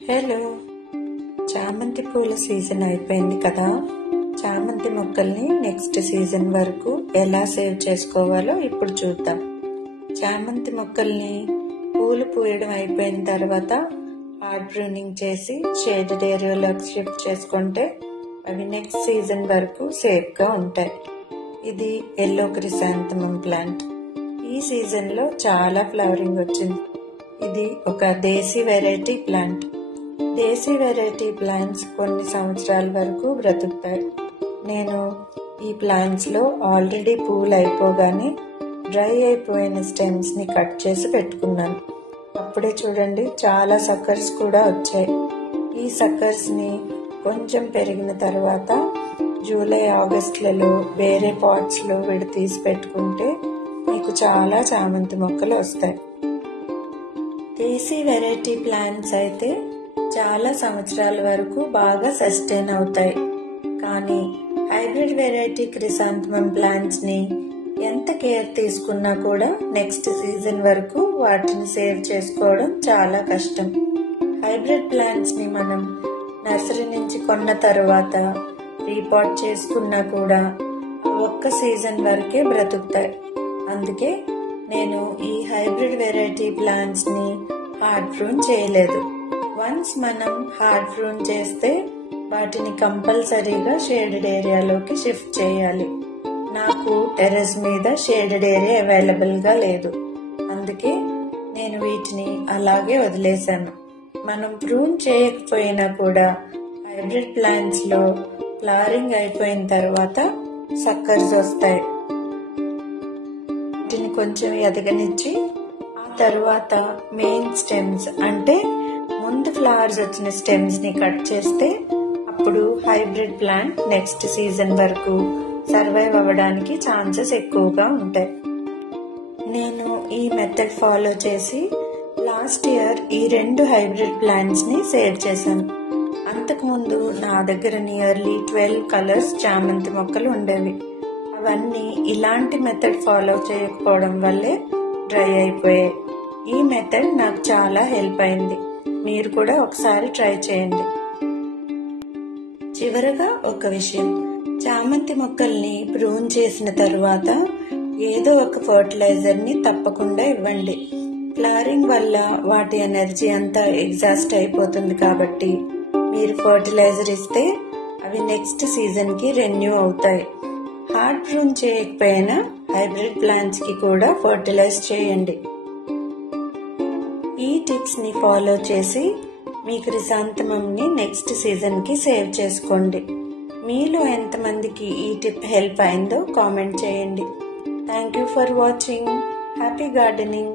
Hello, చామంతి పూల season అయిపోయింది కదా. చామంతి మొక్కల్ని నెక్స్ట్ సీజన్ వరకు ఎలా సేవ్ చేసుకోవాలో ఇప్పుడు చూద్దాం. చామంతి మొక్కల్ని పూలు పూయడం అయిపోయిన తర్వాత హార్డ్ ప్రూనింగ్ చేసి షేడెడ్ ఏరియాలోకి షిఫ్ట్ చేసుకుంటే అవి నెక్స్ట్ సీజన్ వరకు సేఫ్గా ఉంటాయి. ఇది ఎల్లో క్రిసాంథమం ప్లాంట్. ఈ సీజన్లో చాలా ఫ్లవరింగ్ వచ్చింది. ఇది ఒక దేశీ వెరైటీ ప్లాంట్. దేశీ వెరైటీ ప్లాంట్స్ కొన్ని సంవత్సరాల వరకు బ్రతుకుతాయి. నేను ఈ ప్లాంట్స్ లో ఆల్రెడీ పూలు అయిపోగానే డ్రై అయిపోయిన స్టెమ్స్ ని కట్ చేసి పెట్టుకున్నాను. అప్పుడే చూడండి చాలా సక్కర్స్ కూడా వచ్చాయి. ఈ సక్కర్స్ ని కొంచెం పెరిగిన తర్వాత జూలై ఆగస్టులలో వేరే పాట్స్ లో తీసి పెట్టుకుంటే మీకు చాలా చామంతి మొక్కలు వస్తాయి. దేశీ వెరైటీ ప్లాంట్స్ అయితే చాలా సంవత్సరాల వరకు బాగా సస్టైన్ అవుతాయి. కానీ హైబ్రిడ్ వెరైటీ క్రిసాంథమం ప్లాంట్స్ ని ఎంత కేర్ తీసుకున్నా కూడా నెక్స్ట్ సీజన్ వరకు వాటిని సేవ్ చేసుకోవడం చాలా కష్టం. హైబ్రిడ్ ప్లాంట్స్ ని మనం నర్సరీ నుంచి కొన్న తర్వాత రీపాట్ చేసుకున్నా కూడా ఒక్క సీజన్ వరకే బ్రతుకుతాయి. అందుకే నేను ఈ హైబ్రిడ్ వెరైటీ ప్లాంట్స్ ని హార్డ్ ప్రూన్ చేయలేదు. వన్స్ మనం హార్డ్ ప్రూన్ చేస్తే వాటిని కంపల్సరీగా షేడెడ్ ఏరియాలోకి షిఫ్ట్ చేయాలి. నాకు టెర్రస్ మీద షేడెడ్ ఏరియా అవైలబుల్ గా లేదు. అందుకే నేను వీటిని అలాగే వదిలేశాను. మనం ప్రూన్ చేయకపోయినా కూడా హైబ్రిడ్ ప్లాంట్స్ లో ఫ్లవరింగ్ అయిపోయిన తర్వాత సక్కర్స్ వస్తాయి. వీటిని కొంచెం ఎదగనిచ్చి ఆ తర్వాత మెయిన్ స్టెమ్స్ అంటే ముందు ఫ్లవర్స్ వచ్చిన స్టెమ్స్ ని కట్ చేస్తే అప్పుడు హైబ్రిడ్ ప్లాంట్ నెక్స్ట్ సీజన్ వరకు సర్వైవ్ అవ్వడానికి ఛాన్సెస్ ఎక్కువగా ఉంటాయి. నేను ఈ మెథడ్ ఫాలో చేసి లాస్ట్ ఇయర్ ఈ 2 హైబ్రిడ్ ప్లాంట్స్ ని సేవ్ చేశాను. అంతకుముందు నా దగ్గర నియర్లీ 12 కలర్స్ చామంతి మొక్కలు ఉండేవి. అవన్నీ ఇలాంటి మెథడ్ ఫాలో చేయకపోవడం వల్లే డ్రై అయిపోయాయి. ఈ మెథడ్ నాకు చాలా హెల్ప్ అయింది. మీరు కూడా ఒకసారి ట్రై చేయండి. చివరగా ఒక విషయం, చామంతి మొక్కల్ని ప్రూన్ చేసిన తరువాత ఏదో ఒక ఫర్టిలైజర్ ని తప్పకుండా ఇవ్వండి. ఫ్లవరింగ్ వల్ల వాటి ఎనర్జీ అంతా ఎగ్జాస్ట్ అయిపోతుంది కాబట్టి మీరు ఫర్టిలైజర్ ఇస్తే అవి నెక్స్ట్ సీజన్ కి రెన్యూ అవుతాయి. హార్డ్ ప్రూన్ చేయకపోయినా హైబ్రిడ్ ప్లాంట్స్ కి కూడా ఫర్టిలైజ్ చేయండి. ఈ టిప్స్ ని ఫాలో చేసి మీ క్రిసాంథమం ని నెక్స్ట్ సీజన్ కి సేవ్ చేసుకోండి. మీలో ఎంతమందికి ఈ టిప్ హెల్ప్ అయిందో కామెంట్ చేయండి. Thank you for watching. Happy gardening.